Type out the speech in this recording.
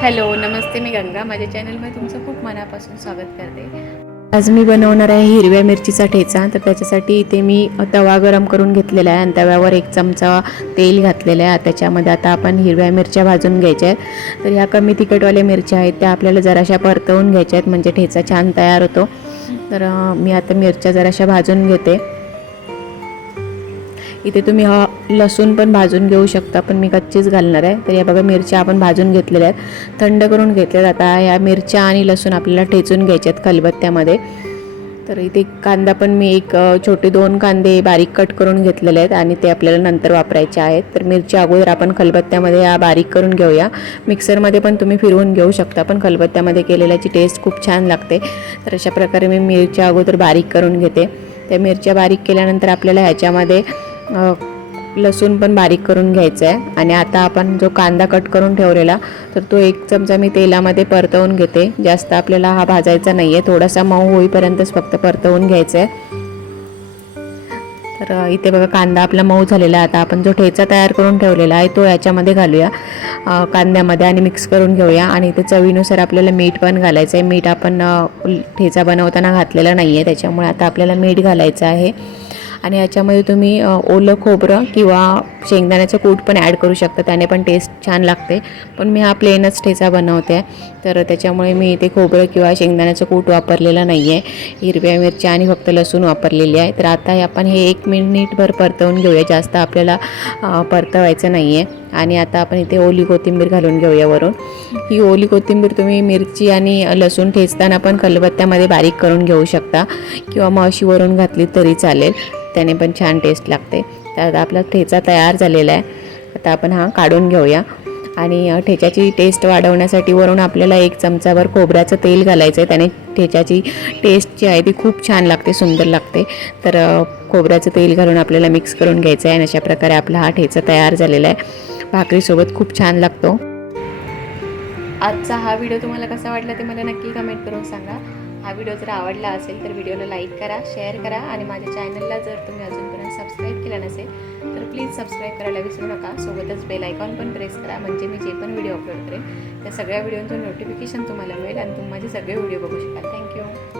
Hello, नमस्ते. मी गंगा. माझ्या चॅनलमध्ये तुमचं खूप मनापासून स्वागत करते. आज मी बनवणार आहे हिरव्या मिरचीचा ठेचा. तर त्याच्यासाठी इथे मी तवा गरम करून घेतलेला आहे आणि तव्यावर 1 चमचा तेल घातलेलं आहे. त्याच्यामध्ये आता आपण हिरव्या मिरच्या भाजून घ्यायच्या आहेत. तर ह्या कमी तिखटवाल्या मिरच्या आहेत त्या आपल्याला जराशा परतवून घ्यायच्या आहेत, म्हणजे ठेचा छान तयार होतो. तर मी आता मिरच्या जराशा भाजून घेते. इथे तुम्ही लसूण पण भाजून घेऊ शकता, पण मी कच्चीच घालणार आहे. तर या बघा, मिरच्या आपण भाजून घेतलेल्या आहेत, थंड करून घेतल्यात. आता या मिरच्या आणि लसूण आपल्याला ठेचून घ्यायचे आहेत खलबत्त्यामध्ये. तर इथे कांदा पण मी छोटे 2 कांदे बारीक कट करून घेतलेले आहेत आणि ते आपल्याला नंतर वापरायचे आहेत. तर मिरच्या अगोदर आपण खलबत्त्यामध्ये या बारीक करून घेऊया. मिक्सरमध्ये पण तुम्ही फिरवून घेऊ शकता, पण खलबत्त्यामध्ये केलेल्याची टेस्ट खूप छान लागते. तर अशा प्रकारे मी मिरच्या अगोदर बारीक करून घेते. त्या मिरच्या बारीक केल्यानंतर आपल्याला ह्याच्यामध्ये लसूण पण बारीक करून घ्यायचं आहे. आणि आता आपण जो कांदा कट करून ठेवलेला, तर तो 1 चमचा मी तेलामध्ये परतवून घेते. जास्त आपल्याला हा भाजायचा नाही आहे, थोडासा मऊ होईपर्यंतच फक्त परतवून घ्यायचं आहे. तर इथे बघा, कांदा आपला मऊ झालेला आहे. आता आपण जो ठेचा तयार करून ठेवलेला आहे तो याच्यामध्ये घालूया कांद्यामध्ये आणि मिक्स करून घेऊया. आणि इथे चवीनुसार आपल्याला मीठ पण घालायचं आहे. मीठ आपण ठेचा बनवताना घातलेला नाही आहे, त्याच्यामुळे आता आपल्याला मीठ घालायचं आहे. आणि याच्यामध्ये तुम्ही ओलं खोबरं किंवा शेंगदाण्याचं कूट पण ॲड करू शकता, त्याने पण टेस्ट छान लागते. पण मी हा प्लेनच ठेचा बनवते आहे, तर त्याच्यामुळे मी इथे खोबरं किंवा शेंगदाण्याचं कूट वापरलेलं नाही आहे. हिरव्या मिरच्या आणि फक्त लसूण वापरलेली आहे. तर आता आपण हे 1 मिनिटभर परतवून घेऊया, जास्त आपल्याला परतवायचं नाही आहे. आणि आता आपण इथे ओली कोथिंबीर घालून घेऊया वरून. ही ओली कोथिंबीर तुम्ही मिरची आणि लसूण ठेचताना पण खलबत्त्यामध्ये बारीक करून घेऊ शकता, किंवा मग अशी वरून घातली तरी चालेल, त्याने पण छान टेस्ट लागते. तर आपला ठेचा तयार झालेला आहे. आता आपण हा काढून घेऊया. आणि ठेच्याची टेस्ट वाढवण्यासाठी वरून आपल्याला 1 चमचाभर खोबऱ्याचं तेल घालायचं आहे. त्याने ठेच्याची टेस्ट जी आहे ती खूप छान लागते, सुंदर लागते. तर खोबऱ्याचं तेल घालून आपल्याला मिक्स करून घ्यायचं आहे. आणि अशा प्रकारे आपला हा ठेचा तयार झालेला आहे. भाकरीसोबत खूप छान लागतो. आजचा हा व्हिडिओ तुम्हाला कसा वाटला ते मला नक्की कमेंट करून सांगा. हा व्हिडिओ जर आवडला असेल तर व्हिडिओला लाईक करा, शेअर करा. आणि माझ्या चॅनलला जर तुम्ही अजूनपर्यंत सबस्क्राईब केलं नसेल तर प्लीज सबस्क्राईब करायला विसरू नका. सोबतच बेल आयकॉन पण प्रेस करा, म्हणजे मी जे पण व्हिडिओ अपलोड करेन त्या सगळ्या व्हिडिओचं नोटिफिकेशन तुम्हाला मिळेल आणि तुम्ही माझे सगळे व्हिडिओ बघू शकाल. थँक्यू.